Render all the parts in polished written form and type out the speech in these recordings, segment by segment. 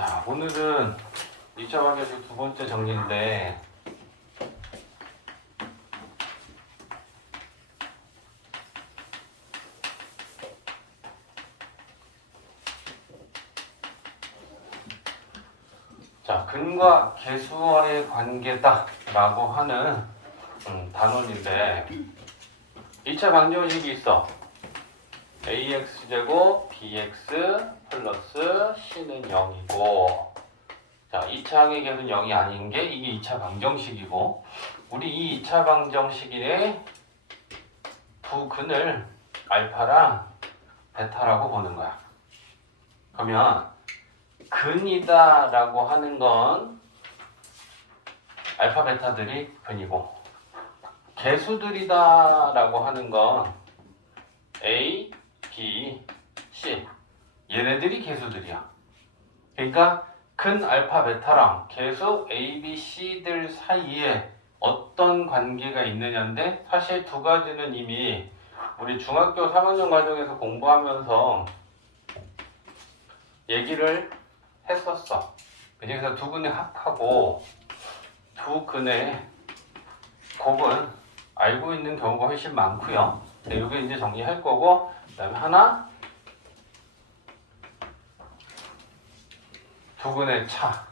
자, 오늘은 2차 방정식 두 번째 정리인데 자, 근과 계수와의 관계다 라고 하는 단원인데 2차 방정식이 있어. ax제곱 bx 플러스 c는 0이고, 자, 2차 항의 계수는 0이 아닌 게 이게 2차 방정식이고, 우리 이 2차 방정식의 두 근을 알파랑 베타라고 보는 거야. 그러면 근이다 라고 하는 건 알파 베타들이 근이고, 계수들이다 라고 하는 건 A, B, C 얘네들이 계수들이야. 그러니까 근 알파 베타랑 계수 A, B, C들 사이에 어떤 관계가 있느냐인데, 사실 두 가지는 이미 우리 중학교 3학년 과정에서 공부하면서 얘기를 했었어. 그래서 두 근의 합하고 두 근의 곱은 알고 있는 경우가 훨씬 많고요. 이게 이제 정리할 거고, 그 다음에 하나, 두 근의 차,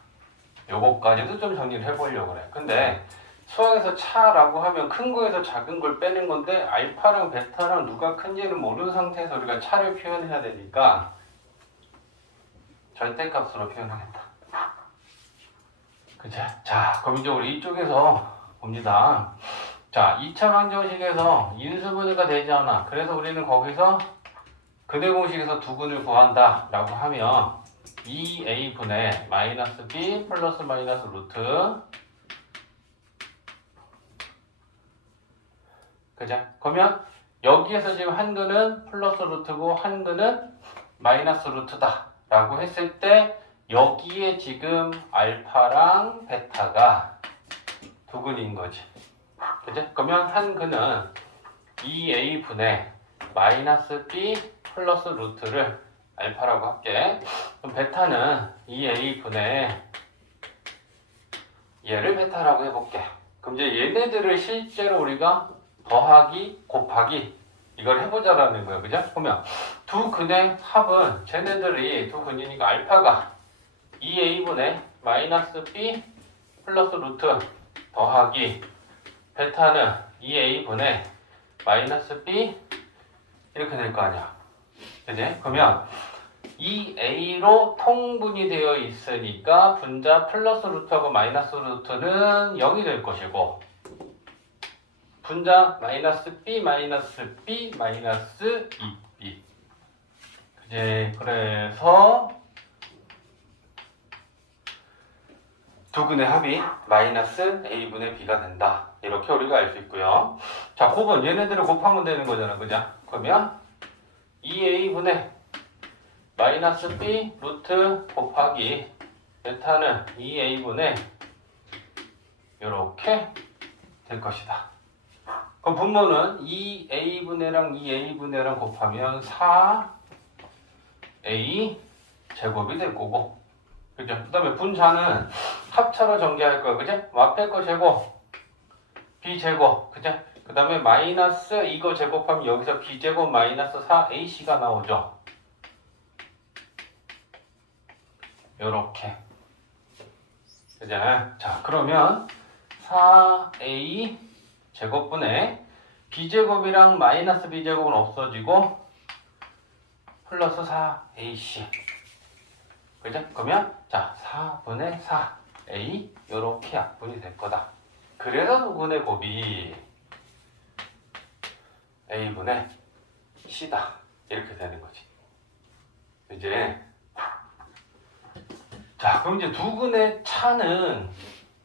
요거까지도 좀 정리를 해보려고 그래. 근데 수학에서 차라고 하면 큰 거에서 작은 걸 빼는 건데, 알파랑 베타랑 누가 큰지는 모르는 상태에서 우리가 차를 표현해야 되니까 절대값으로 표현하겠다. 그치? 자, 그럼 이제 우리 이쪽에서 봅니다. 자, 2차 방정식에서 인수분해가 되지 않아. 그래서 우리는 거기서 근의 공식에서 두 근을 구한다 라고 하면 2a분의 마이너스 b 플러스 마이너스 루트, 그죠? 그러면 여기에서 지금 한 근은 플러스 루트고 한 근은 마이너스 루트다 라고 했을 때, 여기에 지금 알파랑 베타가 두 근인 거지. 그죠? 그러면 한 근은 2a분의 마이너스 b 플러스 루트를 알파라고 할게. 그럼 베타는 2a분의 얘를 베타라고 해볼게. 그럼 이제 얘네들을 실제로 우리가 더하기, 곱하기 이걸 해보자라는 거예요. 그죠? 보면 두 근의 합은 쟤네들이 두 근이니까 알파가 2a분의 마이너스 b 플러스 루트 더하기 베타는 2a분의 마이너스 b 이렇게 될 거 아니야. 그지? 그러면 2a로 통분이 되어 있으니까 분자 플러스 루트하고 마이너스 루트는 0이 될 것이고, 분자 마이너스 b 마이너스 b 마이너스 2b. 그지? 그래서 두 근의 합이 마이너스 a분의 b가 된다. 이렇게 우리가 알 수 있고요. 자, 곱은 얘네들을 곱하면 되는 거잖아. 그죠? 그러면 2a분의 마이너스 b 루트 곱하기 베타는 2a분의 이렇게 될 것이다. 그럼 분모는 2a분의랑 2a분의랑 곱하면 4a 제곱이 될 거고, 그죠? 그 다음에 분자는 합차로 전개할 거야. 그죠? 앞에 거 제곱, b 제곱, 그죠? 그 다음에 마이너스 이거 제곱하면 여기서 b 제곱 마이너스 4ac가 나오죠. 요렇게. 그죠? 자, 그러면 4a 제곱분의 b제곱이랑 마이너스 b제곱은 없어지고 플러스 4ac. 그죠? 그러면 자, 4분의 4a 요렇게 약분이 될 거다. 그래서 두근의 곱이 a분의 c다. 이렇게 되는 거지. 이제 자, 그럼 이제 두근의 차는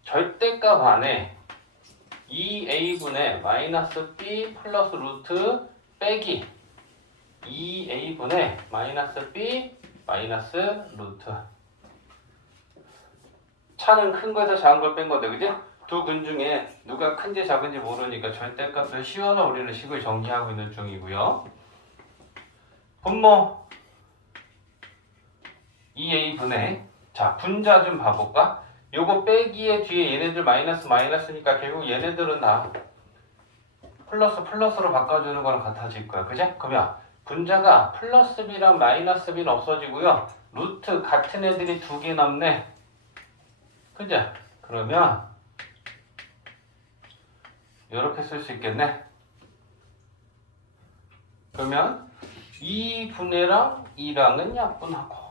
절대값 안에 2a분의 마이너스 b 플러스 루트 빼기 2a분의 마이너스 b 마이너스 루트. 차는 큰 거에서 작은 걸 뺀 건데, 그지? 두 근 중에 누가 큰지 작은지 모르니까 절대값을 씌워서 우리는 식을 정리하고 있는 중이고요. 분모 2a분의 자, 분자 좀 봐볼까? 요거 빼기에 뒤에 얘네들 마이너스니까 결국 얘네들은 다 플러스로 바꿔주는 거랑 같아질 거야. 그지? 그러면 분자가 플러스 b랑 마이너스 b는 없어지고요. 루트 같은 애들이 두 개 남네. 그지? 그러면 이렇게 쓸 수 있겠네. 그러면 2분의랑 2랑은 약분하고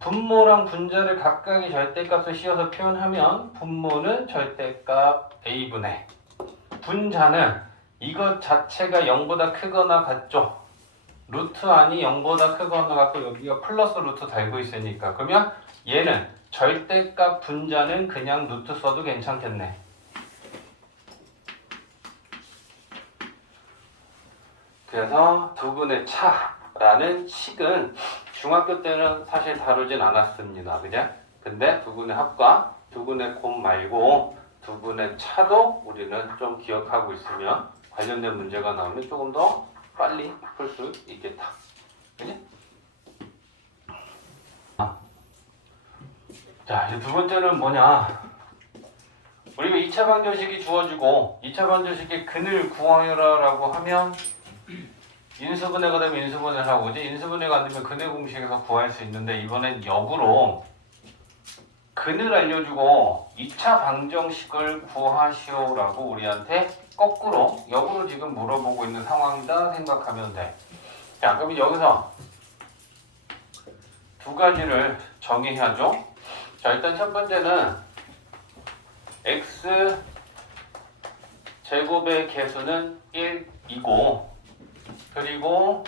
분모랑 분자를 각각의 절대값을 씌워서 표현하면 분모는 절대값 a분의 분자는 이것 자체가 0보다 크거나 같죠. 루트 안이 0보다 크거나 같고 여기가 플러스 루트 달고 있으니까 그러면 얘는 절대값 분자는 그냥 루트 써도 괜찮겠네. 그래서 두근의 차라는 식은 중학교 때는 사실 다루진 않았습니다. 그죠? 근데 두근의 합과 두근의 곱 말고 두근의 차도 우리는 좀 기억하고 있으면 관련된 문제가 나오면 조금 더 빨리 풀 수 있겠다. 그지? 자, 이제 두 번째는 뭐냐? 우리가 2차 방정식이 주어지고 2차 방정식의 근을 구하여라 라고 하면 인수분해가 되면 인수분해를 하고 이제 인수분해가 안 되면 근의 공식에서 구할 수 있는데 이번엔 역으로 근을 알려주고 2차 방정식을 구하시오라고 우리한테 거꾸로 역으로 지금 물어보고 있는 상황이다 생각하면 돼. 자, 그럼 여기서 두 가지를 정의해야죠. 자, 일단 첫 번째는 x 제곱의 개수는 1이고 그리고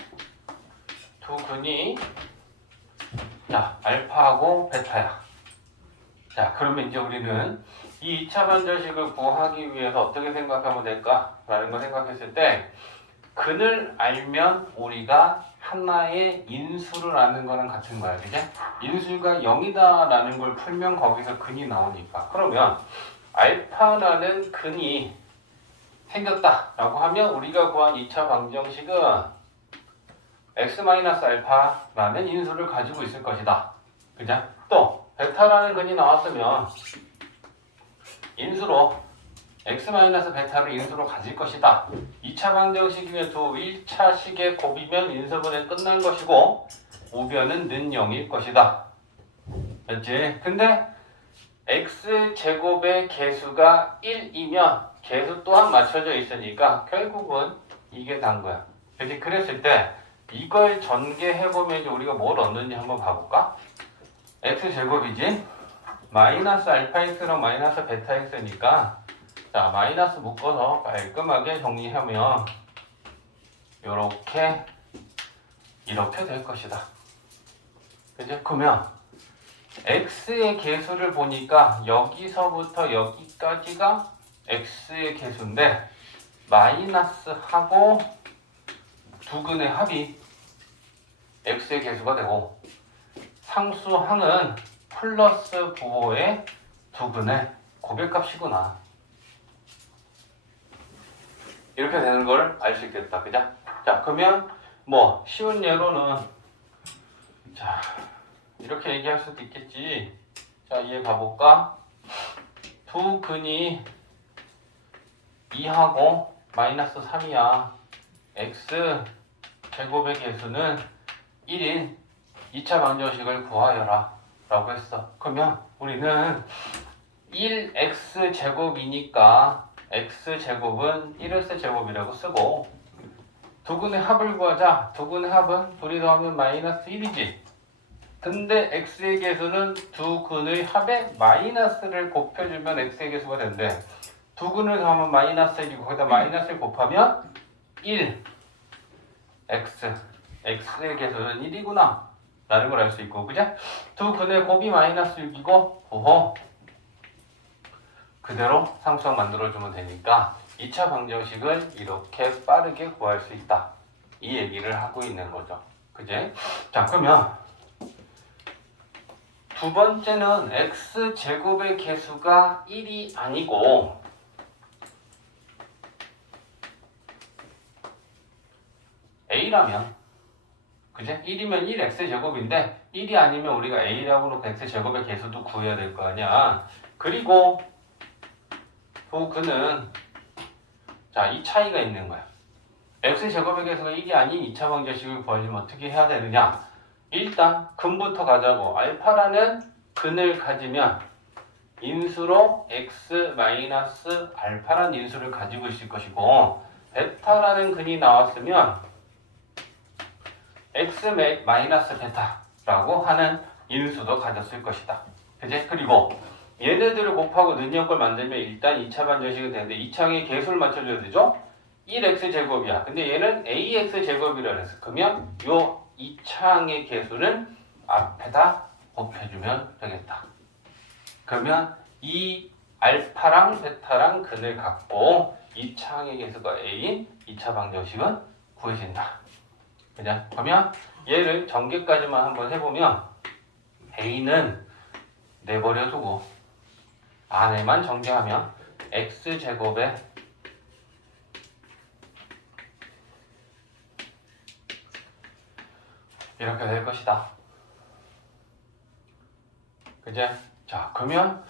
두 근이 자, 알파하고 베타야. 자, 그러면 이제 우리는 이 2차 방정식을 구하기 위해서 어떻게 생각하면 될까? 라는 걸 생각했을 때 근을 알면 우리가 하나의 인수를 아는 거랑 같은 거야. 그죠? 인수가 0이다 라는 걸 풀면 거기서 근이 나오니까. 그러면 알파라는 근이 생겼다 라고 하면 우리가 구한 2차 방정식은 x-알파라는 인수를 가지고 있을 것이다. 그죠? 또 베타라는 근이 나왔으면 인수로 x-베타를 인수로 가질 것이다. 2차 방정식이면 두 1차식의 곱이면 인수분해 끝난 것이고 우변은 는 0일 것이다. 됐지? 근데 x제곱의 개수가 1이면 개수 또한 맞춰져 있으니까 결국은 이게 단 거야. 그치? 그랬을 때 이걸 전개해보면 우리가 뭘 얻는지 한번 봐볼까? x제곱이지? 마이너스 알파 x랑 마이너스 베타 x니까 자, 마이너스 묶어서 깔끔하게 정리하면 이렇게 될 것이다. 그치? 그러면 x의 개수를 보니까 여기서부터 여기까지가 x의 개수인데 마이너스하고 두 근의 합이 x의 개수가 되고 상수항은 플러스 부호의 두 근의 고백값이구나. 이렇게 되는 걸 알 수 있겠다. 그죠? 자, 그러면 뭐 쉬운 예로는 자, 이렇게 얘기할 수도 있겠지. 자, 이해 가볼까? 두 근이 2하고 마이너스 3이야. x 제곱의 개수는 1인 2차 방정식을 구하여라 라고 했어. 그러면 우리는 1x 제곱이니까 x 제곱은 1x 제곱이라고 쓰고 두 근의 합을 구하자. 두 근의 합은 둘이 더하면 마이너스 1이지. 근데 x의 개수는 두 근의 합에 마이너스를 곱해주면 x의 개수가 된대. 두 근을 더하면 마이너스 1이고 거기다 마이너스를 곱하면 1 x의 개수는 1이구나 라는 걸 알 수 있고, 그죠? 두 근의 곱이 마이너스 6이고 부호 그대로 상수항 만들어주면 되니까 2차 방정식을 이렇게 빠르게 구할 수 있다. 이 얘기를 하고 있는 거죠. 그지? 자, 그러면 두 번째는 x제곱의 개수가 1이 아니고 a라면 그지? 1이면 1x제곱인데 1이 아니면 우리가 a라고 놓고 x제곱의 개수도 구해야 될 거 아니야. 그리고 그는 자, 이 차이가 있는 거야. x제곱의 개수가 1이 아닌 2차 방정식을 구하려면 어떻게 해야 되느냐? 일단 근부터 가자고. 알파라는 근을 가지면 인수로 x-알파라는 인수를 가지고 있을 것이고 베타라는 근이 나왔으면 x-베타라고 하는 인수도 가졌을 것이다. 그지? 그리고 얘네들을 곱하고 능력을 만들면 일단 2차 반정식이 되는데 2차의 개수를 맞춰줘야 되죠? 1x제곱이야. 근데 얘는 ax제곱이라 그랬어. 그러면 요 2차의 개수는 앞에다 곱해주면 되겠다. 그러면 이 알파랑 베타랑 근을 갖고 2차항의 개수가 a인 2차 방정식은 구해진다. 그냥 그러면 얘를 전개까지만 한번 해보면 a는 내버려두고 안에만 전개하면 x제곱에 이렇게 될 것이다. 그제? 자, 그러면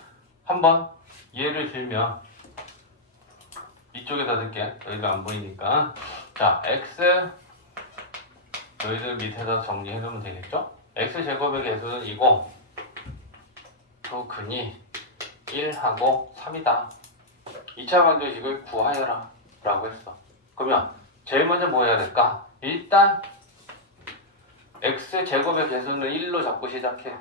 한번 예를 들면 이쪽에다 넣을게. 여기가 안 보이니까. 자, x 너희들 밑에다 정리해두면 되겠죠? x제곱의 개수는 이고 두 근이 1하고 3이다. 2차 방정식을 구하여라 라고 했어. 그러면 제일 먼저 뭐 해야 될까? 일단 x제곱의 개수는 1로 잡고 시작해.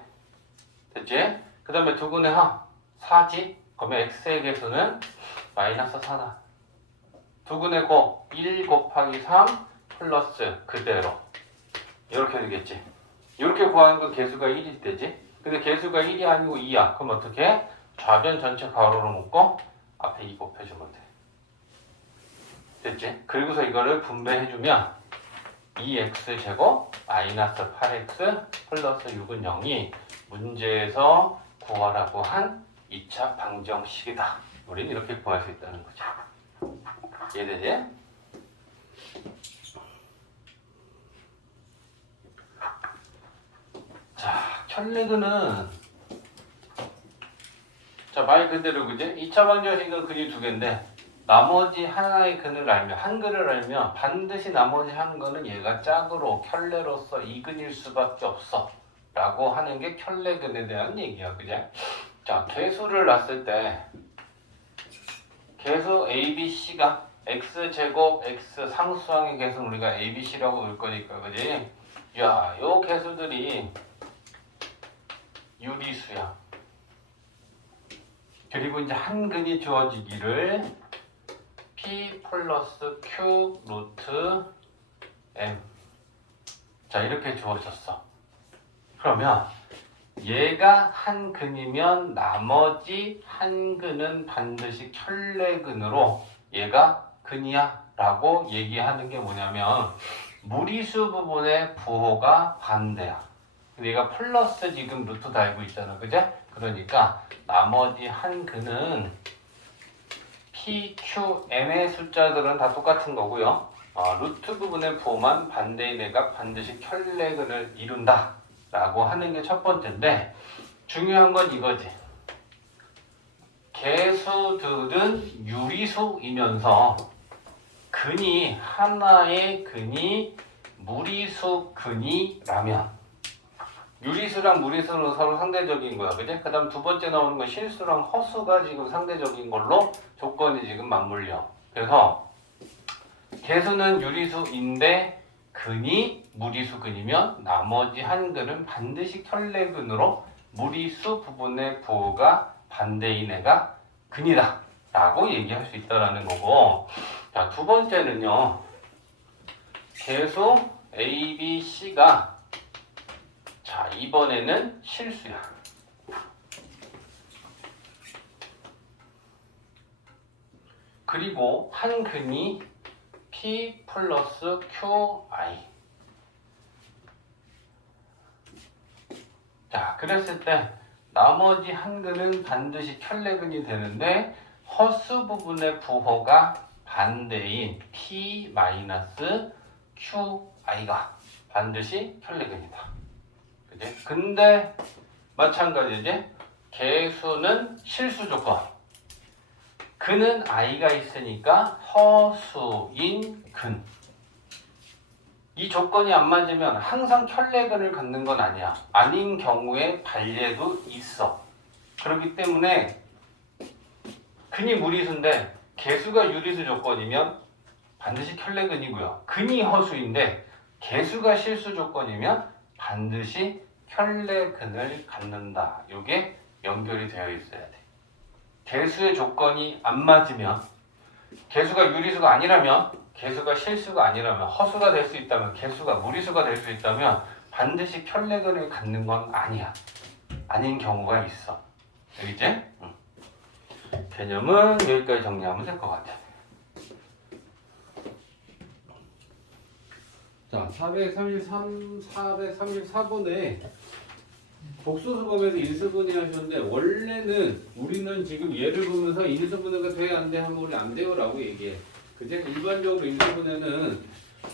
됐지? 그 다음에 두 근의 합 4지? 그러면 x의 개수는 마이너스 4다. 두 근의 곱 1 곱하기 3 플러스 그대로 이렇게 되겠지. 이렇게 구하는 건 개수가 1일 때지. 근데 개수가 1이 아니고 2야. 그럼 어떻게 해? 좌변 전체 가로로 묶고 앞에 2 곱해주면 돼. 됐지? 그리고서 이거를 분배해주면 2x제곱 마이너스 8x 플러스 6은 0이 문제에서 구하라고 한 2차 방정식이다. 우리는 이렇게 구할 수 있다는 거죠. 이해되지? 자, 켤레근은 자, 말 그대로 그지? 2차 방정식은 근이 두 개인데 나머지 하나의 근을 알면 한 근을 알면 반드시 나머지 한 근은 얘가 짝으로 켤레로서 이근일 수밖에 없어 라고 하는 게 켤레근에 대한 얘기야. 그지? 자, 개수를 놨을 때 개수 ABC가 x제곱 x 상수항의 개수는 우리가 ABC라고 볼 거니까 그지? 야, 요 개수들이 유리수야. 그리고 이제 한 근이 주어지기를 P 플러스 Q 루트 M 자, 이렇게 주어졌어. 그러면 얘가 한 근이면 나머지 한 근은 반드시 켤레근으로 얘가 근이야 라고 얘기하는 게 뭐냐면 무리수 부분의 부호가 반대야. 근데 얘가 플러스 지금 루트 달고 있잖아. 그제? 그러니까 나머지 한 근은 P, Q, M의 숫자들은 다 똑같은 거고요. 루트 부분의 부호만 반대인 애가 반드시 켤레근을 이룬다 라고 하는 게 첫 번째인데 중요한 건 이거지. 개수들은 유리수이면서 근이 하나의 근이 무리수 근이라면 유리수랑 무리수는 서로 상대적인 거야. 그지? 그 다음 두 번째 나오는 건 실수랑 허수가 지금 상대적인 걸로 조건이 지금 맞물려. 그래서 개수는 유리수인데 근이 무리수근이면 나머지 한 근은 반드시 켤레근으로 무리수 부분의 부호가 반대인 애가 근이다 라고 얘기할 수 있다라는 거고. 자, 두 번째는요. 개수 A, B, C가 자, 이번에는 실수야. 그리고 한 근이 P 플러스 QI. 자, 그랬을 때 나머지 한 근은 반드시 켤레근이 되는데 허수 부분의 부호가 반대인 P 마이너스 QI가 반드시 혈내근이다. 그지? 근데 마찬가지지. 개수는 실수 조건. 근은 i가 있으니까 허수인 근. 이 조건이 안 맞으면 항상 혈내근을 갖는 건 아니야. 아닌 경우에 반례도 있어. 그렇기 때문에 근이 무리수인데 개수가 유리수 조건이면 반드시 혈내근이고요. 근이 허수인데 개수가 실수 조건이면 반드시 혈내근을 갖는다. 이게 연결이 되어 있어야 돼. 개수의 조건이 안 맞으면, 개수가 유리수가 아니라면, 개수가 실수가 아니라면, 허수가 될 수 있다면, 개수가 무리수가 될 수 있다면 반드시 혈내근을 갖는 건 아니야. 아닌 경우가 있어. 알겠지? 응. 개념은 여기까지 정리하면 될 것 같아. 자, 434번에 복소수범에서 인수분해 하셨는데, 원래는 우리는 지금 얘를 보면서 인수분해가 돼 안 돼 하면 우리 안 돼요 라고 얘기해. 그제? 일반적으로 인수분해는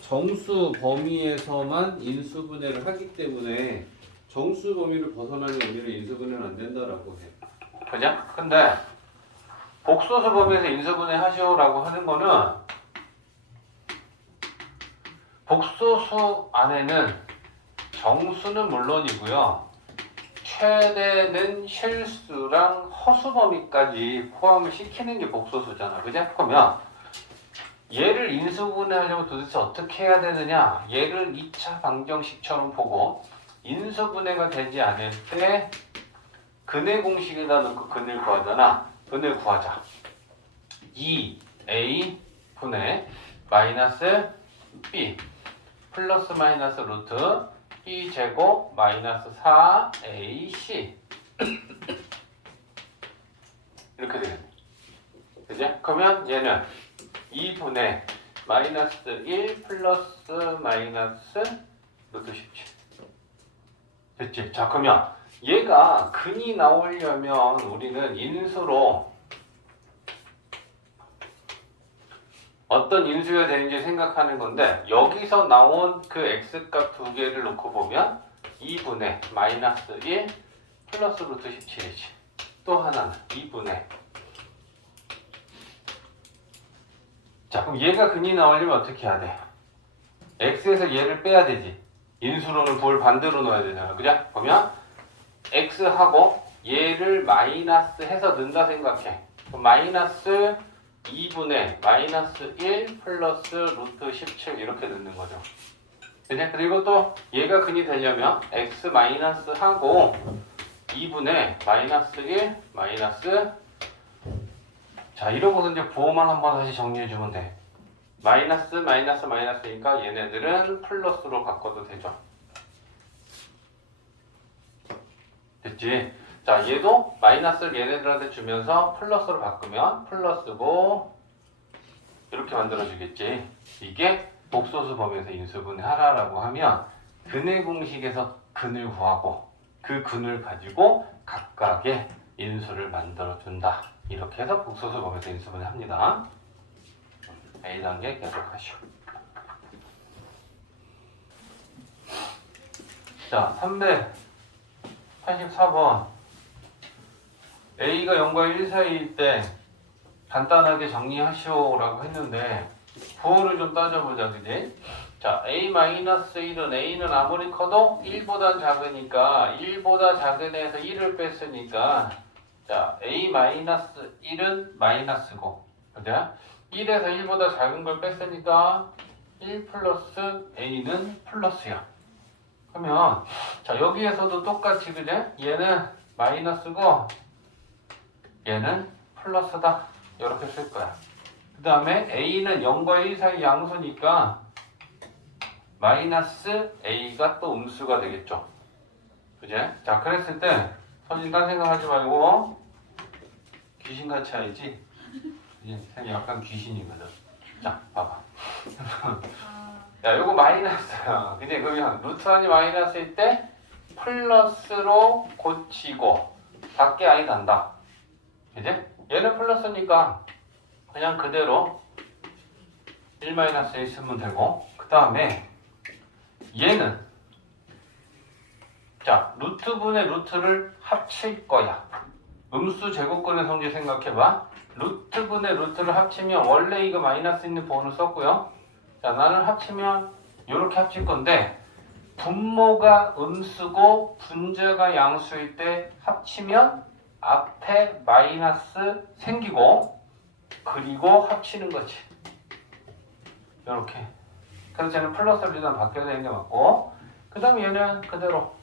정수 범위에서만 인수분해를 하기 때문에 정수 범위를 벗어나는 우리는 인수분해는 안 된다라고 해. 그죠? 근데 복소수 범위에서 인수분해 하시오라고 하는 거는 복소수 안에는 정수는 물론이고요. 최대는 실수랑 허수 범위까지 포함을 시키는 게 복소수잖아. 그죠? 그러면 얘를 인수분해하려면 도대체 어떻게 해야 되느냐? 얘를 2차 방정식처럼 보고 인수분해가 되지 않을 때 근의 공식에다 넣고 근을 구하잖아. 근을 구하자. 2a 분의 마이너스 b 플러스 마이너스 루트 b 제곱 마이너스 4ac 이렇게 되겠네. 그죠? 그러면 얘는 2분의 마이너스 1 플러스 마이너스 루트 17 됐지? 자, 그러면 얘가 근이 나오려면 우리는 인수로 어떤 인수가 되는지 생각하는 건데, 여기서 나온 그 x값 두 개를 놓고 보면 2분의 마이너스 1 플러스 루트 17이지. 또 하나는 2분의. 자, 그럼 얘가 근이 나오려면 어떻게 해야 돼? x에서 얘를 빼야 되지. 인수로는 볼 반대로 넣어야 되잖아. 그죠? 그러면 x하고 얘를 마이너스 해서 넣는다 생각해. 그럼 마이너스 2분의 마이너스 1 플러스 루트 17 이렇게 넣는 거죠. 그죠? 그리고 또 얘가 근이 되려면 x 마이너스 하고 2분의 마이너스 1 마이너스, 자, 이러고서 이제 부호만 한번 다시 정리해주면 돼. 마이너스 마이너스 마이너스니까 얘네들은 플러스로 바꿔도 되죠. 됐지? 자, 얘도 마이너스를 얘네들한테 주면서 플러스로 바꾸면 플러스고 이렇게 만들어주겠지. 이게 복소수 범위에서 인수분해 하라라고 하면 근의 공식에서 근을 구하고 그 근을 가지고 각각의 인수를 만들어준다. 이렇게 해서 복소수 범위에서 인수분해 합니다. A단계 계속하시오. 자, 384번 A가 0과 1 사이일 때 간단하게 정리하시오라고 했는데 부호를 좀 따져보자. 그지? 자, A-1은 A는 아무리 커도 1보다 작으니까 1보다 작은 애에서 1을 뺐으니까, 자, A-1은 마이너스고, 그죠? 1에서 1보다 작은 걸 뺐으니까 1 플러스 A는 플러스야. 그러면 자, 여기에서도 똑같이, 그죠? 얘는 마이너스고 얘는 플러스다. 이렇게 쓸 거야. 그 다음에 A는 0과 1 사이 양수니까 마이너스 A가 또 음수가 되겠죠. 그죠? 자, 그랬을 때 선진 딴 생각하지 말고 귀신같이 알지? 쌤이 약간 귀신이거든. 자, 봐봐. 야, 요거 마이너스야. 그지? 그러면 루트 1이 마이너스일 때 플러스로 고치고 밖에 아이 난다. 그지? 얘는 플러스니까 그냥 그대로 1 마이너스에 쓰면 되고, 그 다음에 얘는 자, 루트분의 루트를 합칠 거야. 음수 제곱근의 성질 생각해봐. 루트분의 루트를 합치면 원래 이거 마이너스 있는 부호를 썼고요. 자, 나는 합치면 이렇게 합칠 건데 분모가 음수고 분자가 양수일 때 합치면 앞에 마이너스 생기고 그리고 합치는 거지. 이렇게. 그래서 쟤는 플러스로 일단 바뀌어야 되는 게 맞고 그 다음에 얘는 그대로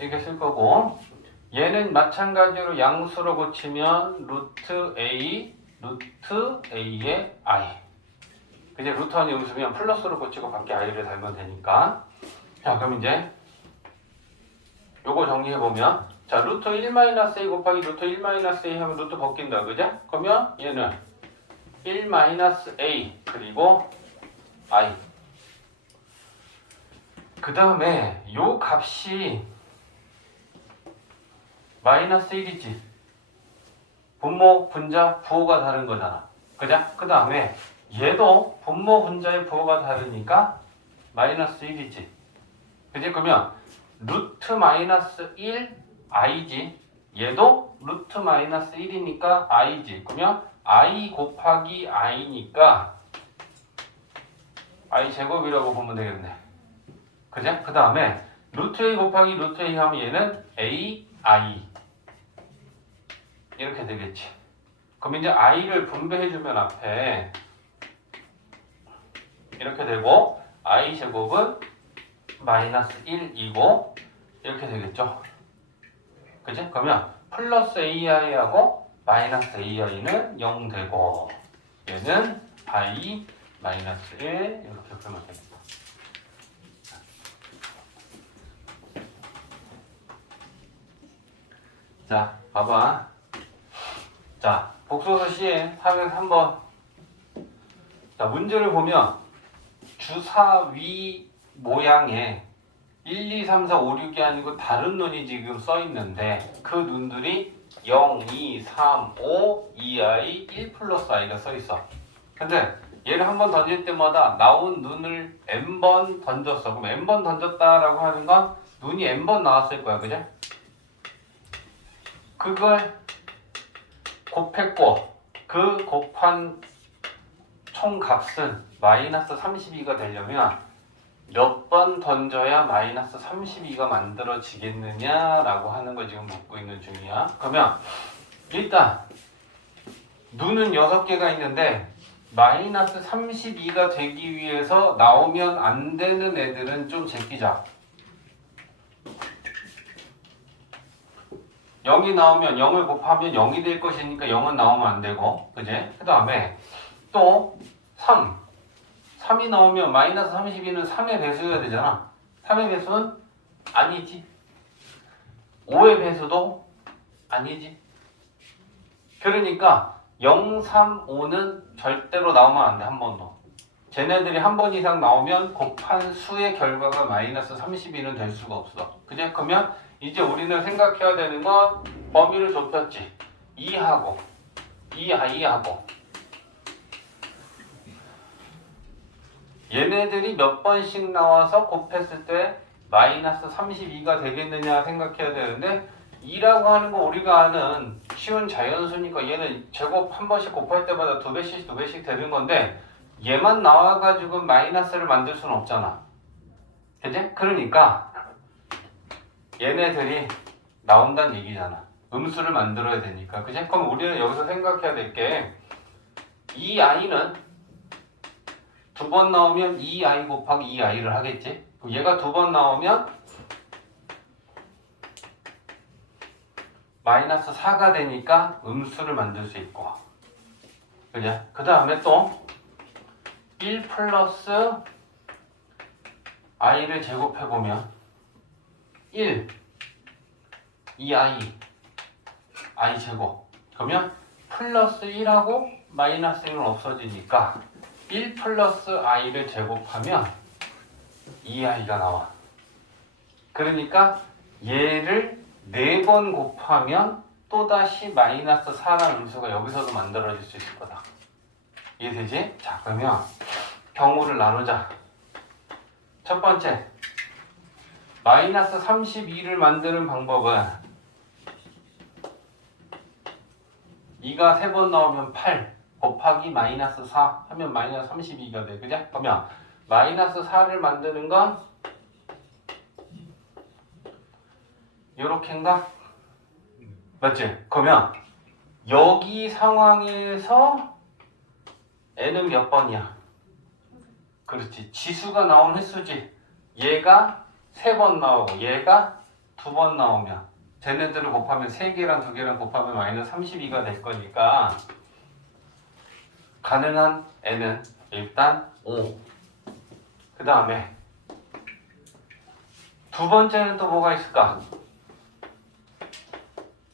이렇게 쓸 거고 얘는 마찬가지로 양수로 고치면 루트 A, 루트 A의 I. 이제 루트 안이 음수면 플러스로 고치고 밖에 I를 달면 되니까. 자, 그럼 이제 요거 정리해보면 자, 루트 1-A 곱하기 루트 1-A 하면 루트 벗긴다. 그죠? 그러면 얘는 1-A 그리고 I. 그 다음에 요 값이 마이너스 1이지. 분모, 분자, 부호가 다른 거잖아. 그죠? 그 다음에 얘도 분모, 분자의 부호가 다르니까 마이너스 1이지. 그지? 그러면 루트 마이너스 1 i지. 얘도 루트 마이너스 1이니까 i지. 그러면 i 곱하기 i니까 i 제곱이라고 보면 되겠네. 그죠? 그 다음에 루트 a 곱하기 루트 a 하면 얘는 a i 이렇게 되겠지. 그럼 이제 i를 분배해주면 앞에 이렇게 되고 i 제곱은 마이너스 1이고 이렇게 되겠죠. 그치? 그러면 플러스 ai하고 마이너스 ai는 0 되고 얘는 i 마이너스 1 이렇게 풀면 되겠다. 자, 봐봐. 자, 복소수 시에 403번. 자, 문제를 보면 주사위 모양에 1, 2, 3, 4, 5, 6이 아니고 다른 눈이 지금 써 있는데 그 눈들이 0, 2, 3, 5, 2i, 1 플러스 i가 써 있어. 근데 얘를 한번 던질 때마다 나온 눈을 n번 던졌어. 그럼 n번 던졌다라고 하는 건 눈이 n번 나왔을 거야. 그죠? 그걸 곱했고 그 곱한 총 값은 마이너스 32가 되려면 몇 번 던져야 마이너스 32가 만들어지겠느냐라고 하는 걸 지금 묻고 있는 중이야. 그러면 일단 눈은 6개가 있는데 마이너스 32가 되기 위해서 나오면 안 되는 애들은 좀 제끼자. 0이 나오면 0을 곱하면 0이 될 것이니까 0은 나오면 안 되고, 그제? 그 다음에 또 3이 나오면 마이너스 32는 3의 배수여야 되잖아. 3의 배수는 아니지. 5의 배수도 아니지. 그러니까 0, 3, 5는 절대로 나오면 안 돼. 한 번도. 쟤네들이 한 번 이상 나오면 곱한 수의 결과가 마이너스 32는 될 수가 없어. 그제? 그러면 이제 우리는 생각해야 되는 건 범위를 좁혔지. 2하고 2i하고 얘네들이 몇 번씩 나와서 곱했을 때 마이너스 32가 되겠느냐 생각해야 되는데 2라고 하는 거 우리가 아는 쉬운 자연수니까 얘는 제곱 한 번씩 곱할 때마다 2배씩 되는 건데 얘만 나와가지고 마이너스를 만들 수는 없잖아. 그치? 그러니까 얘네들이 나온다는 얘기잖아. 음수를 만들어야 되니까. 그치? 그럼 우리는 여기서 생각해야 될 게 이 i는 두 번 나오면 2i 곱하기 2i를 하겠지? 얘가 두 번 나오면 마이너스 4가 되니까 음수를 만들 수 있고. 그죠? 그 다음에 또 1 플러스 i를 제곱해보면 1, 2i, i 제곱. 그러면 플러스 1하고 마이너스 1은 없어지니까 1 플러스 i를 제곱하면 2i가 나와. 그러니까 얘를 4번 곱하면 또다시 마이너스 4라는 음수가 여기서도 만들어질 수 있을 거다. 이해되지? 자, 그러면 경우를 나누자. 첫 번째 마이너스 32를 만드는 방법은 2가 3번 나오면 8 곱하기 마이너스 4 하면 마이너스 32가 돼. 그죠? 그러면 마이너스 4를 만드는 건 요렇게인가? 맞지? 그러면 여기 상황에서 n은 몇 번이야? 그렇지. 지수가 나온 횟수지. 얘가 3번 나오고 얘가 2번 나오면 쟤네들을 곱하면 3개랑 2개랑 곱하면 마이너스 32가 될 거니까 가능한 n은 일단 5. 그 다음에 두 번째는 또 뭐가 있을까?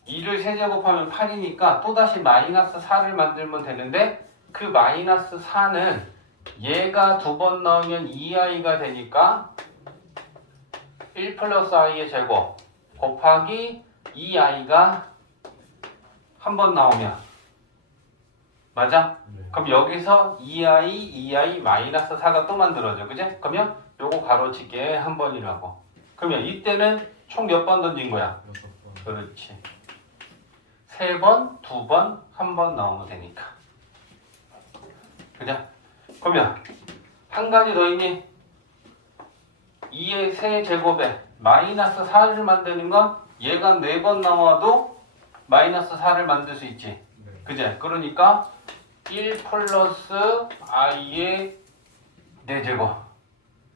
2를 세제곱하면 8이니까 또다시 마이너스 4를 만들면 되는데 그 마이너스 4는 얘가 2번 나오면 2i가 되니까 1 플러스 i의 제곱 곱하기 2i가 한 번 나오면 맞아? 네. 그럼 여기서 2i 마이너스 4가 또 만들어져. 그지? 그러면 요거 가로치기에 한 번이라고. 그러면 이때는 총 몇 번 던진 거야? 6번. 그렇지. 3번, 2번, 1번 나오면 되니까. 그죠? 그러면 한 가지 더 있니? 2의 세제곱에 마이너스 4를 만드는 건 얘가 4번 나와도 마이너스 4를 만들 수 있지. 네. 그제? 그러니까 1 플러스 i의 4제곱.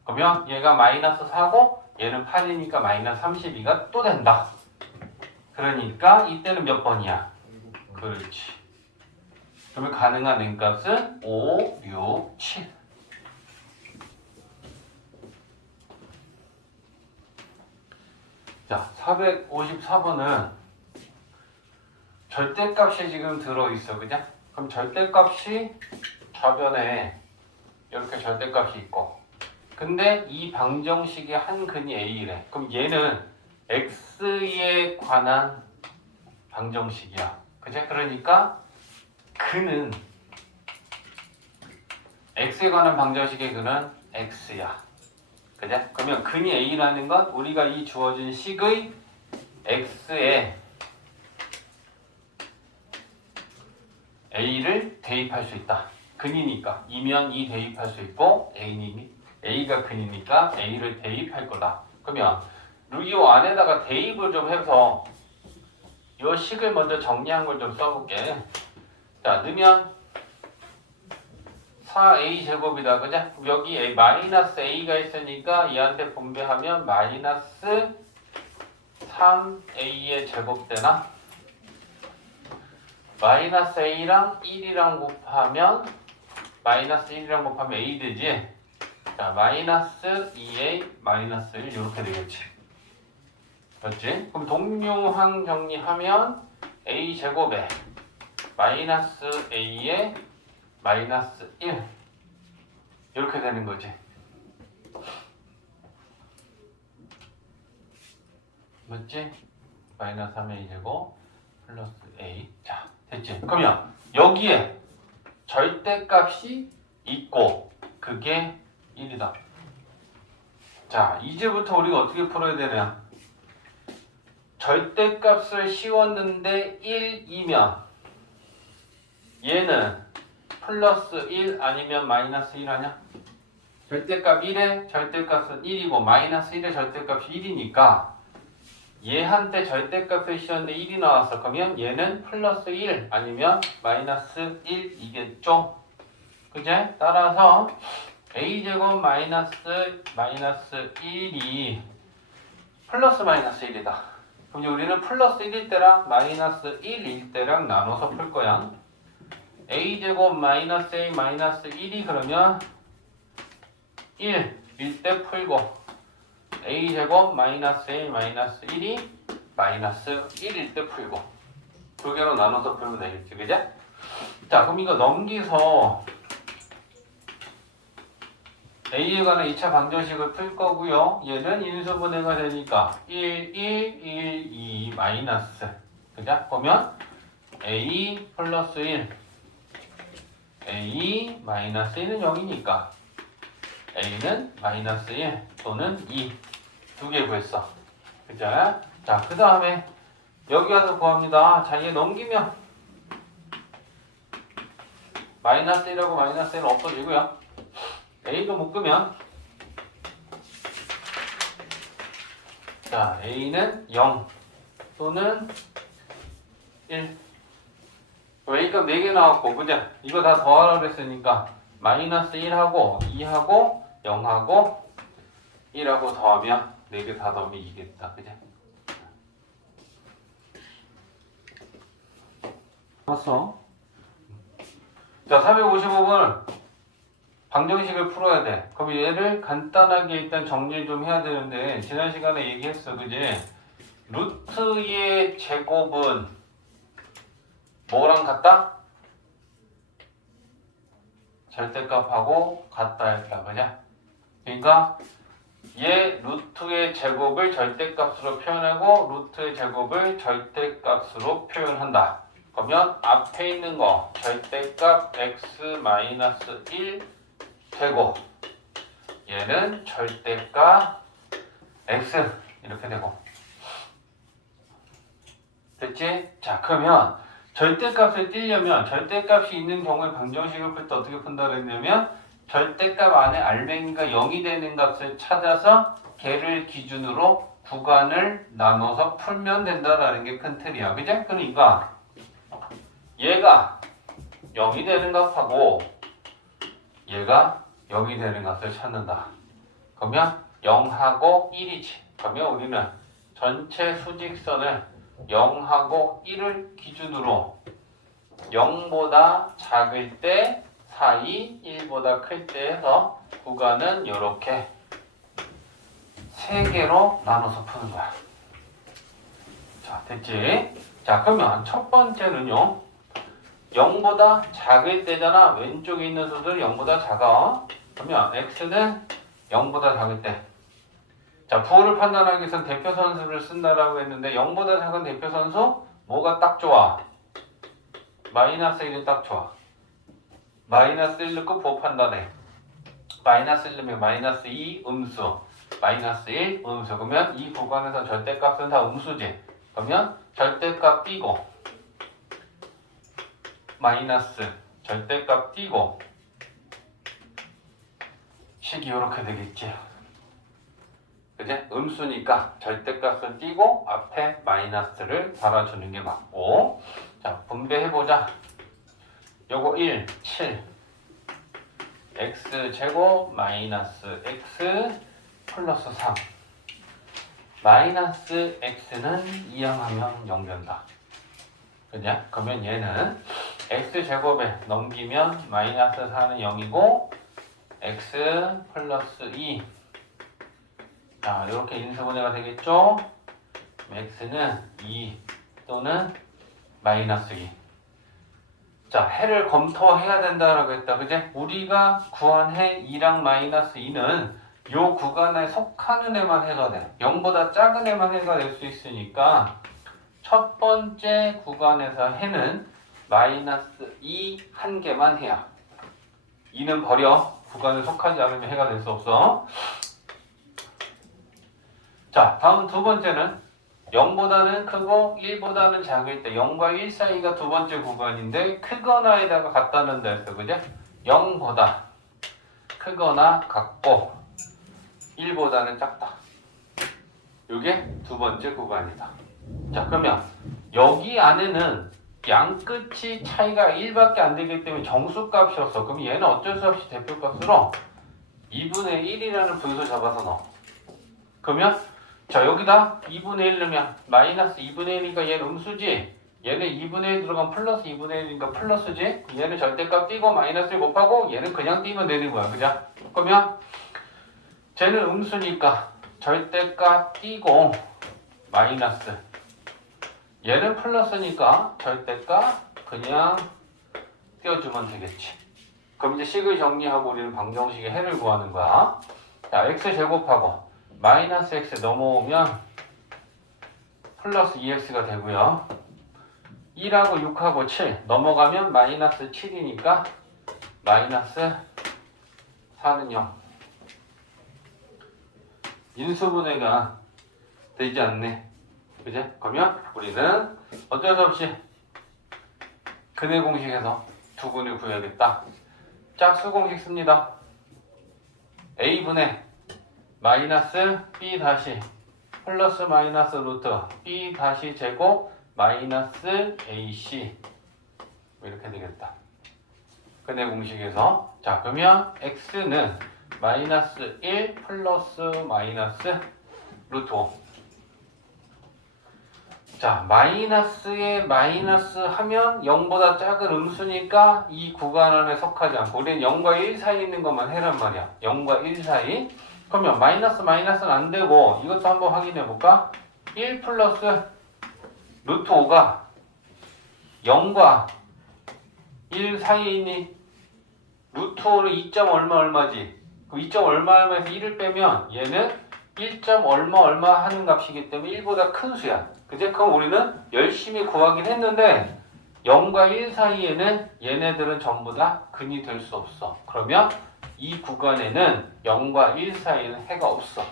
그러면 얘가 마이너스 4고 얘는 8이니까 마이너스 32가 또 된다. 그러니까 이때는 몇 번이야? 7번. 그렇지. 그러면 가능한 n값은 5, 6, 7. 자, 454번은 절대값이 지금 들어있어. 그죠? 그럼 절대값이 좌변에 이렇게 절대값이 있고 근데 이 방정식의 한 근이 a래. 그럼 얘는 x에 관한 방정식이야. 그죠? 그러니까 근은 x에 관한 방정식의 근은 x야. 그죠? 그러면 근이 a라는 건 우리가 이 주어진 식의 x에 a를 대입할 수 있다. 근이니까 이면 2 대입할 수 있고 a가 근이니까 a를 대입할 거다. 그러면 이 안에다가 대입을 좀 해서 이 식을 먼저 정리한 걸 좀 써볼게. 자, 넣으면 4a 제곱이다. 그죠? 여기 마이너스 a가 있으니까 얘한테 분배하면 마이너스 3a의 제곱되나? 마이너스 a랑 1이랑 곱하면 마이너스 1이랑 곱하면 a 되지? 자, 마이너스 2a 마이너스 1 이렇게 되겠지. 맞지? 그럼 동용항 정리하면 a 제곱에 마이너스 a에 마이너스 1 이렇게 되는 거지. 맞지? 마이너스 3a 제곱 플러스 a. 자, 됐지? 그러면 여기에 절대값이 있고 그게 1이다. 자, 이제부터 우리가 어떻게 풀어야 되냐? 절대값을 씌웠는데 1이면 얘는 플러스 1 아니면 마이너스 1 아냐? 절대값 1에 절대값은 1이고 마이너스 1에 절대값이 1이니까 얘한테 절대값을 씌웠는데 1이 나왔어. 그러면 얘는 플러스 1 아니면 마이너스 1이겠죠? 그제? 따라서 a제곱 마이너스 1이 플러스 마이너스 1이다. 그럼 이제 우리는 플러스 1일 때랑 마이너스 1일 때랑 나눠서 풀 거야. a제곱 마이너스 a 마이너스 1이 그러면 1일 때 풀고 a제곱 마이너스 a 마이너스 1이 마이너스 1일 때 풀고 두 개로 나눠서 풀면 되겠지. 그제? 자, 그럼 이거 넘기서 a에 관한 2차 방정식을 풀 거고요. 얘는 인수분해가 되니까 1, 1, 1, 2 마이너스. 그죠? 보면 a 플러스 1 a 마이너스 1은 0이니까 a는 마이너스 1 또는 2 두 개 구했어. 그죠? 자, 그 다음에 여기 와서 구합니다. 자, 얘 넘기면 마이너스 1하고 마이너스 1은 없어지고요. a도 묶으면 자, a는 0 또는 1. a가 4개 나왔고, 그죠? 이거 다 더하라 그랬으니까 마이너스 1하고 2하고 0하고 1하고 더하면 4개 다 더하면 2겠다. 그죠? 봤어? 자, 455번 방정식을 풀어야 돼. 그럼 얘를 간단하게 일단 정리를 좀 해야 되는데 지난 시간에 얘기했어. 그지? 루트의 제곱은 뭐랑 같다? 절대값하고 같다 했다. 그죠? 그러니까 얘 루트의 제곱을 절대값으로 표현하고 루트의 제곱을 절대값으로 표현한다. 그러면 앞에 있는 거 절대값 x-1 되고 얘는 절대값 x 이렇게 되고 됐지? 자, 그러면 절대값을 띄려면 절대값이 있는 경우에 방정식을 풀 때 어떻게 푼다 그랬냐면 절대값 안에 알맹이가 0이 되는 값을 찾아서 걔를 기준으로 구간을 나눠서 풀면 된다라는 게 큰 틀이야. 그죠? 그러니까 얘가 0이 되는 값하고 얘가 0이 되는 값을 찾는다. 그러면 0하고 1이지. 그러면 우리는 전체 수직선을 0하고 1을 기준으로 0보다 작을 때 사이, 1보다 클 때 해서 구간은 이렇게 3개로 나눠서 푸는 거야. 자, 됐지? 자, 그러면 첫 번째는요. 0보다 작을 때잖아. 왼쪽에 있는 수들 0보다 작아. 그러면 x는 0보다 작을 때. 자, 부호를 판단하기 위해서는 대표선수를 쓴다라고 했는데 0보다 작은 대표선수 뭐가 딱 좋아? 마이너스 1이 딱 좋아. 마이너스 1 넣고 부호 판단해. 마이너스 1 넣으면 마이너스 2 음수, 마이너스 1 음수. 그러면 이 구간에서 절대값은 다 음수지. 그러면 절대값 띄고 마이너스 절대값 띄고 식이 이렇게 되겠지. 그제? 음수니까 절대값은 띄고 앞에 마이너스를 달아주는 게 맞고. 자, 분배해보자. 요거 1, 7 x제곱 마이너스 x 플러스 3 마이너스 x는 이항하면 0 된다. 그냐? 그러면 얘는 x제곱에 넘기면 마이너스 4는 0이고 x 플러스 2 자, 이렇게 인수분해가 되겠죠? x는 2 또는 마이너스 2. 자, 해를 검토해야 된다라고 했다. 그제? 우리가 구한 해 2랑 마이너스 2는 요 구간에 속하는 애만 해가 돼. 0보다 작은 애만 해가 될 수 있으니까 첫 번째 구간에서 해는 마이너스 2 한 개만 해야. 2는 버려. 구간에 속하지 않으면 해가 될 수 없어. 자, 다음 두 번째는 0보다는 크고 1보다는 작을 때 0과 1 사이가 두 번째 구간인데 크거나에다가 갖다 넣는다 했어. 그죠? 0보다 크거나 같고 1보다는 작다. 이게 두 번째 구간이다. 자, 그러면 여기 안에는 양 끝이 차이가 1밖에 안 되기 때문에 정수값이었어. 그럼 얘는 어쩔 수 없이 대표값으로 2분의 1이라는 분수 잡아서 넣어. 그러면 자, 여기다 2분의 1 넣으면 마이너스 2분의 1이니까 얘는 음수지. 얘는 2분의 1 들어가면 플러스 2분의 1이니까 플러스지. 얘는 절대값 띄고 마이너스를 곱하고 얘는 그냥 띄면 되는 거야. 그죠? 그러면 쟤는 음수니까 절대값 띄고 마이너스. 얘는 플러스니까 절대값 그냥 띄워주면 되겠지. 그럼 이제 식을 정리하고 우리는 방정식의 해를 구하는 거야. 자, x 제곱하고 마이너스 x 넘어오면 플러스 2x가 되고요. 1하고 6하고 7 넘어가면 마이너스 7이니까 마이너스 4는 0. 인수분해가 되지 않네. 그지? 그러면 우리는 어쩔 수 없이 근해 공식에서 두근을 구해야겠다. 짝수 공식 씁니다. A분의 마이너스 B 다시 플러스 마이너스 루트 B 다시 제곱 마이너스 AC 이렇게 되겠다. 근해 공식에서 자 그러면 X는 마이너스 1 플러스 마이너스 루트 5. 자 마이너스에 마이너스 하면 0보다 작은 음수니까 이 구간 안에 속하지 않고 우리는 0과 1 사이에 있는 것만 해란 말이야. 0과 1 사이. 그러면 마이너스 마이너스는 안 되고 이것도 한번 확인해 볼까? 1 플러스 루트 5가 0과 1 사이에 있니? 루트 5는 2점 얼마지? 그 2점 얼마에서 1을 빼면 얘는 1점 얼마 하는 값이기 때문에 1보다 큰 수야. 그제? 그럼 우리는 열심히 구하긴 했는데 0과 1 사이에는 얘네들은 전부 다 근이 될 수 없어. 그러면 이 구간에는 0과 1 사이에는 해가 없어.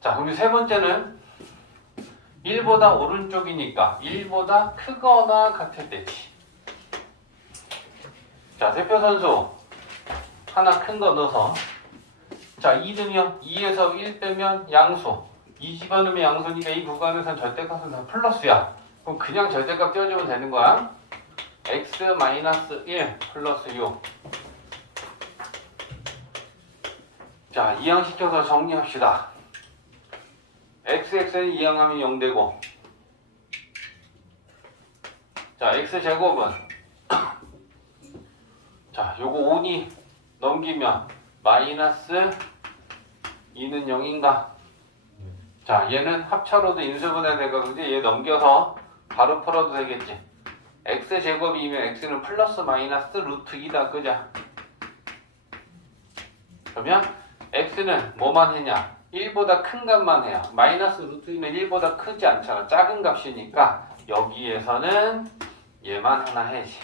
자, 그럼 세 번째는 1보다 오른쪽이니까 1보다 크거나 같을 때지. 자, 대표 선수 하나 큰 거 넣어서 자, 2등이요. 2에서 1 빼면 양수. 2 집어넣으면 양수니까 이 구간에서는 절대값은 다 플러스야. 그럼 그냥 절대값 띄워주면 되는 거야. x-1 플러스 6. 자, 이항시켜서 정리합시다. xx는 이항하면 0 되고 자, x제곱은 자, 요거 5니 넘기면 마이너스 2는 0인가? 자, 얘는 합차로도 인수분해 되거든요. 얘 넘겨서 바로 풀어도 되겠지. x제곱이면 x는 플러스 마이너스 루트 2다. 그자? 그러면 x는 뭐만 했냐? 1보다 큰 값만 해요. 마이너스 루트 2는 1보다 크지 않잖아. 작은 값이니까 여기에서는 얘만 하나 해야지.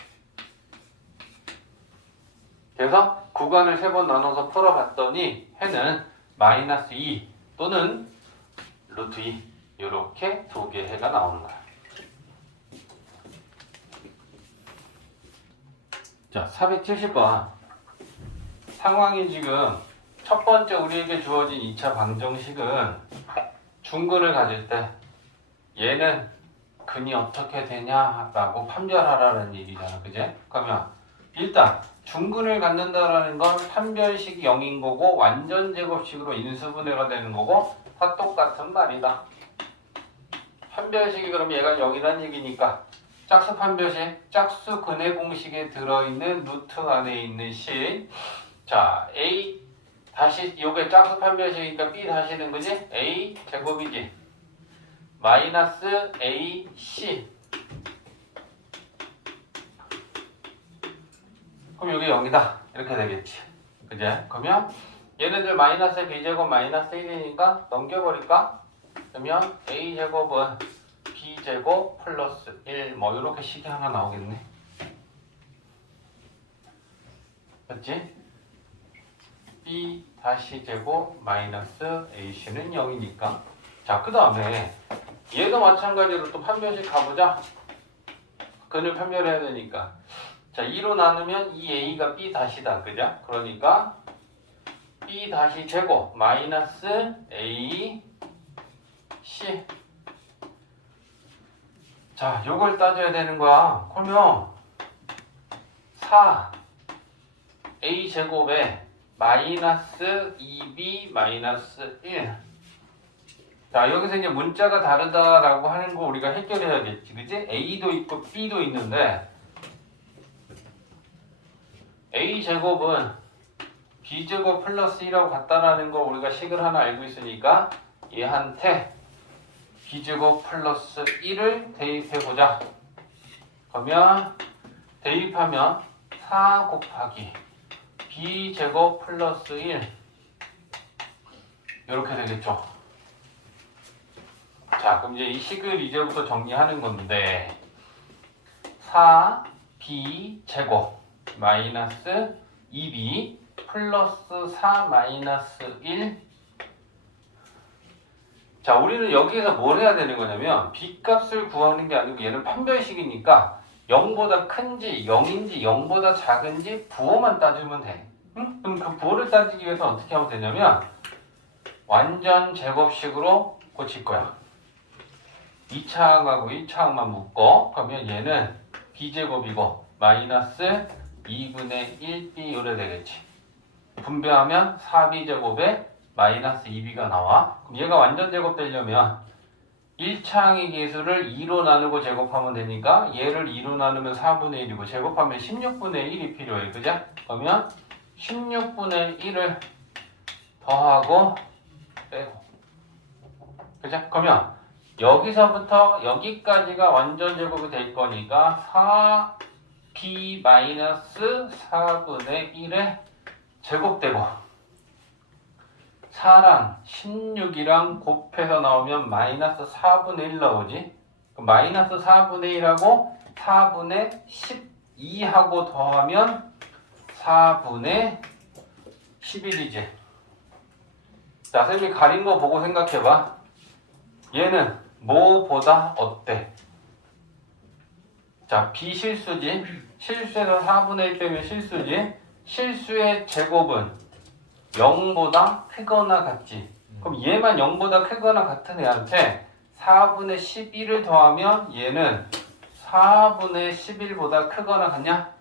그래서 구간을 3번 나눠서 풀어봤더니 해는 마이너스 2 또는 루트 2 이렇게 두 개 해가 나오는 거야. 자, 470번 상황이 지금 첫 번째 우리에게 주어진 2차 방정식은 중근을 가질 때 얘는 근이 어떻게 되냐라고 판별하라는 얘기잖아. 그제? 그러면 일단 중근을 갖는다라는 건 판별식이 0인 거고 완전 제곱식으로 인수분해가 되는 거고 다 똑같은 말이다. 판별식이 그럼 얘가 0이란 얘기니까 짝수 판별식, 짝수 근해 공식에 들어있는 루트 안에 있는 식. 자, A 다시 요게 짝수 판별식이니까 B 다시는 거지? A 제곱이지. 마이너스 AC. 그럼 여기 0이다. 이렇게 되겠지. 그제? 그러면 얘네들 마이너스 B제곱 마이너스 1이니까 넘겨버릴까? 그러면 A제곱은 B제곱 플러스 1 뭐 이렇게 식이 하나 나오겠네. 맞지? B 다시 제곱 마이너스 AC는 0이니까 자, 그 다음에 얘도 마찬가지로 또 판별식 가보자. 근을 판별해야 되니까 자, 2로 나누면 이 A가 B 다시다. 그죠? 그러니까 B 다시 제곱 마이너스 A C. 자, 요걸 따져야 되는 거야. 그러면 4 A 제곱에 마이너스 2B 마이너스 1. 자, 여기서 이제 문자가 다르다라고 하는 거 우리가 해결해야겠지. 그지? A도 있고 B도 있는데 A제곱은 B제곱 플러스 1하고 같다라는 거 우리가 식을 하나 알고 있으니까 얘한테 B제곱 플러스 1을 대입해보자. 그러면 대입하면 4 곱하기 B제곱 플러스 1 이렇게 되겠죠. 자, 그럼 이제 이 식을 이제부터 정리하는 건데 4B 제곱 마이너스 2B 플러스 4 마이너스 1. 자, 우리는 여기에서 뭘 해야 되는 거냐면 B값을 구하는 게 아니고 얘는 판별식이니까 0보다 큰지 0인지 0보다 작은지 부호만 따지면 돼. 응? 그럼 그 부호를 따지기 위해서 어떻게 하면 되냐면 완전 제곱식으로 고칠 거야. 2차항하고 1차항만 묶어. 그러면 얘는 B제곱이고 마이너스 2분의 1B 이래 되겠지. 분배하면 4B제곱에 마이너스 2B가 나와. 그럼 얘가 완전 제곱되려면 1차항의 계수를 2로 나누고 제곱하면 되니까 얘를 2로 나누면 4분의 1이고 제곱하면 16분의 1이 필요해. 그죠? 그러면 16분의 1을 더하고 빼고. 그죠? 그러면 여기서부터 여기까지가 완전 제곱이 될 거니까 4b 마이너스 4분의 1에 제곱되고 4랑 16이랑 곱해서 나오면 마이너스 4분의 1 나오지. 마이너스 4분의 1하고 4분의 12하고 더하면 4분의 11이지. 자, 선생님이 가린 거 보고 생각해봐. 얘는 뭐보다 어때? 자, 비실수지. 실수에서 4분의 1 빼면 실수지. 실수의 제곱은 0보다 크거나 같지. 그럼 얘만 0보다 크거나 같은 애한테 4분의 11을 더하면 얘는 4분의 11보다 크거나 같냐?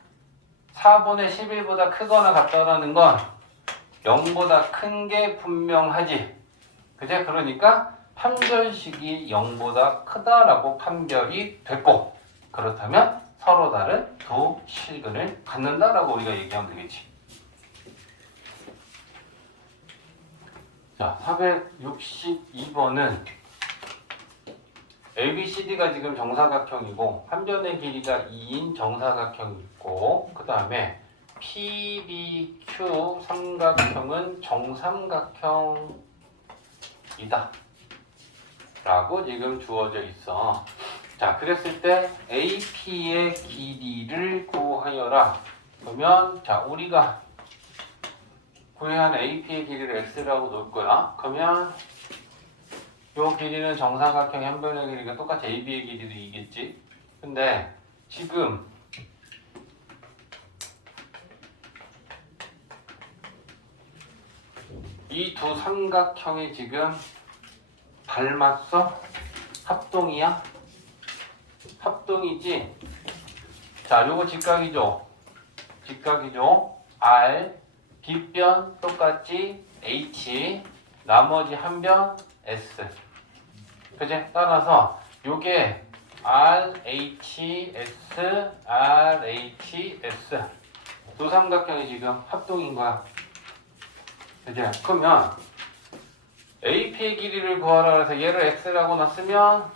4분의 11보다 크거나 같다라는 건 0보다 큰 게 분명하지. 그제? 그러니까 판별식이 0보다 크다라고 판별이 됐고, 그렇다면 서로 다른 두 실근을 갖는다라고 우리가 얘기하면 되겠지. 자, 462번은 ABCD가 지금 정사각형이고 한 변의 길이가 2인 정사각형이 있고, 그 다음에 PBQ 삼각형은 정삼각형이다 라고 지금 주어져 있어. 자, 그랬을 때 AP의 길이를 구하여라. 그러면 자, 우리가 구해야 하는 AP의 길이를 X라고 놓을 거야. 그러면 요 길이는 정사각형의 한 변의 길이가 똑같이 AB의 길이도 이겠지. 근데 지금 이 두 삼각형이 지금 닮았어? 합동이야? 합동이지? 자, 요거 직각이죠? 직각이죠? R, 빗변 똑같이 H, 나머지 한 변 S. 그지? 따라서 요게 RHS, RHS 두 삼각형이 지금 합동인 거야. 그지? 그러면 AP의 길이를 구하라 해서 얘를 X라고 놨으면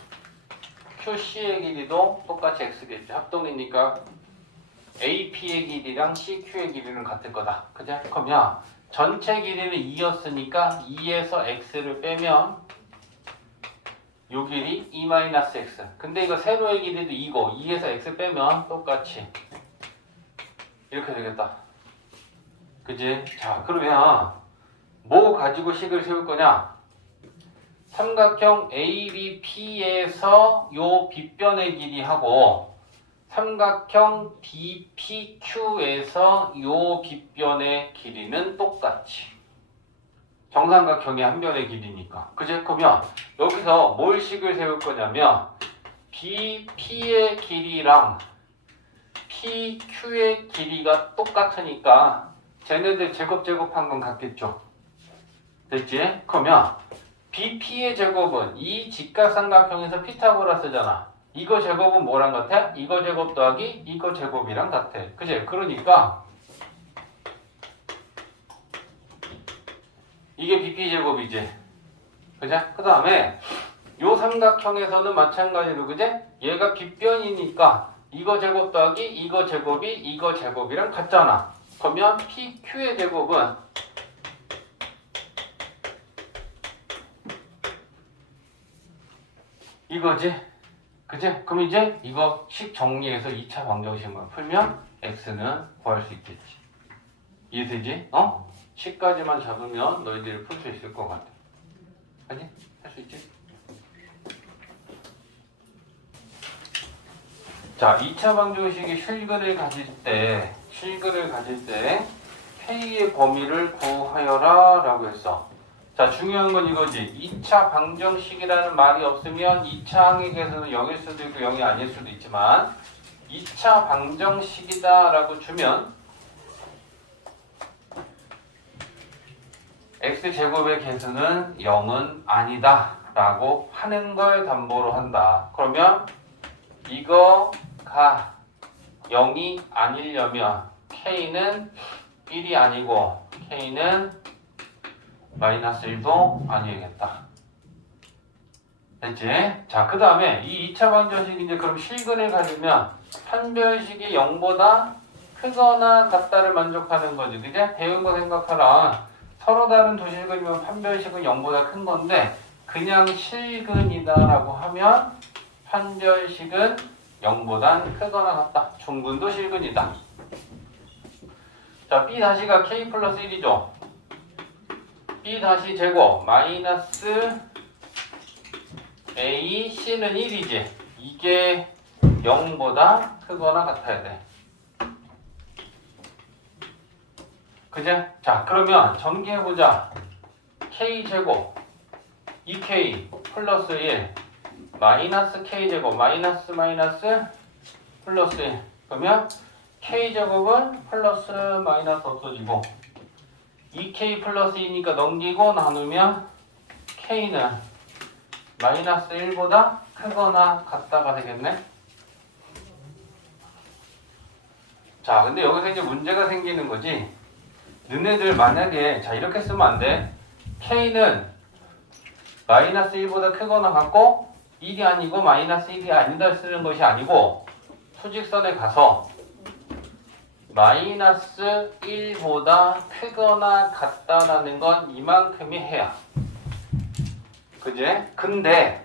QC의 길이도 똑같이 X겠지. 합동이니까 AP의 길이랑 CQ의 길이는 같을 거다. 그죠? 그러면 전체 길이는 2였으니까 2에서 X를 빼면 요 길이 2-X. 근데 이거 세로의 길이도 2고 2에서 X 빼면 똑같이 이렇게 되겠다. 그지? 자, 그러면 뭐 가지고 식을 세울 거냐? 삼각형 ABP에서 요 빗변의 길이하고 삼각형 BPQ에서 요 빗변의 길이는 똑같이 정삼각형의 한 변의 길이니까. 그제? 그러면 여기서 뭘 식을 세울 거냐면 BP의 길이랑 PQ의 길이가 똑같으니까 쟤네들 제곱한 건 같겠죠. 됐지? 그러면 BP의 제곱은 이 직각삼각형에서 피타고라스잖아. 이거 제곱은 뭐랑 같아? 이거 제곱 더하기 이거 제곱이랑 같아. 그치? 그러니까 이게 BP 제곱이지. 그치? 그 다음에 요 삼각형에서는 마찬가지로 그치? 얘가 빗변이니까 이거 제곱 더하기 이거 제곱이 이거 제곱이랑 같잖아. 그러면 PQ의 제곱은 이거지. 그치? 그럼 이제 이거 식 정리해서 2차 방정식만 풀면 x는 구할 수 있겠지. 이해되지? C까지만 잡으면 너희들이 풀 수 있을 것 같아. 아니? 할 수 있지? 자, 2차 방정식이 실근을 가질 때 K의 범위를 구하여라 라고 했어. 자, 중요한 건 이거지. 2차 방정식이라는 말이 없으면 2차 항액에서는 0일 수도 있고 0이 아닐 수도 있지만 2차 방정식이다 라고 주면 x제곱의 개수는 0은 아니다 라고 하는 걸 담보로 한다. 그러면 이거가 0이 아니려면 K는 1이 아니고 K는 마이너스 1도 아니겠다. 됐지? 자, 그 다음에 이 2차 방정식이 이제 그럼 실근을 가지면 판별식이 0보다 크거나 같다를 만족하는 거지. 그지? 배운 거 생각하라. 서로 다른 두 실근이면 판별식은 0보다 큰 건데 그냥 실근이다라고 하면 판별식은 0보단 크거나 같다. 중근도 실근이다. 자, B 다시가 K 플러스 1이죠. B 다시 제곱 마이너스 A C는 1이지. 이게 0보다 크거나 같아야 돼. 그제? 자, 그러면 전개해보자. K제곱 2K 플러스 1 마이너스 K제곱 마이너스 플러스 1 그러면 K제곱은 플러스 마이너스 없어지고 2K 플러스 2니까 넘기고 나누면 K는 마이너스 1보다 크거나 같다가 되겠네. 자, 근데 여기서 이제 문제가 생기는 거지. 너네들 만약에 자 이렇게 쓰면 안 돼. K는 마이너스 1보다 크거나 같고 1이 아니고 마이너스 1이 아니다 쓰는 것이 아니고 수직선에 가서 마이너스 1보다 크거나 같다라는 건 이만큼이 해야. 그제? 근데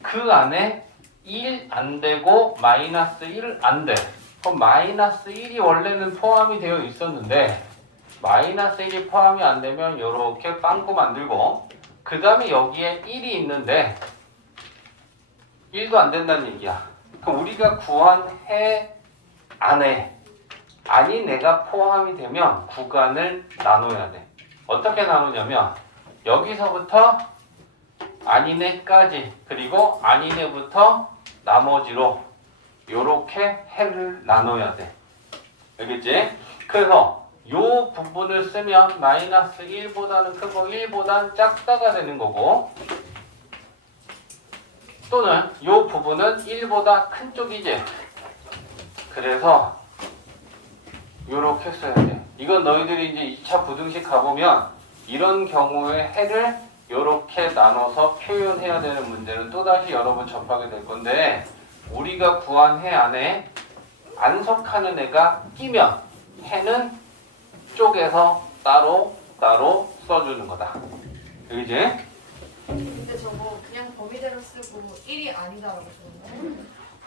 그 안에 1 안 되고 마이너스 1 안 돼. 그럼 마이너스 1이 원래는 포함이 되어 있었는데 마이너스 1이 포함이 안 되면 이렇게 빵꾸 만들고 그 다음에 여기에 1이 있는데 1도 안 된다는 얘기야. 그럼 우리가 구한 해 안에 아닌 애가 포함이 되면 구간을 나눠야 돼. 어떻게 나누냐면 여기서부터 아닌 애까지 그리고 아닌 애부터 나머지로 요렇게 해를 나눠야 돼. 알겠지? 그래서 요 부분을 쓰면 마이너스 1보다는 크고 1보단 작다가 되는 거고 또는 요 부분은 1보다 큰 쪽이지. 그래서 요렇게 써야 돼. 이건 너희들이 이제 2차 부등식 가보면 이런 경우에 해를 요렇게 나눠서 표현해야 되는 문제는 또다시 여러 번 접하게 될 건데 우리가 구한 해 안에 안 속하는 애가 끼면 해는 쪼개서 따로 써주는 거다. 그지? 근데 저거 그냥 범위대로 쓰고 1이 아니다라고 쓰는 거예요?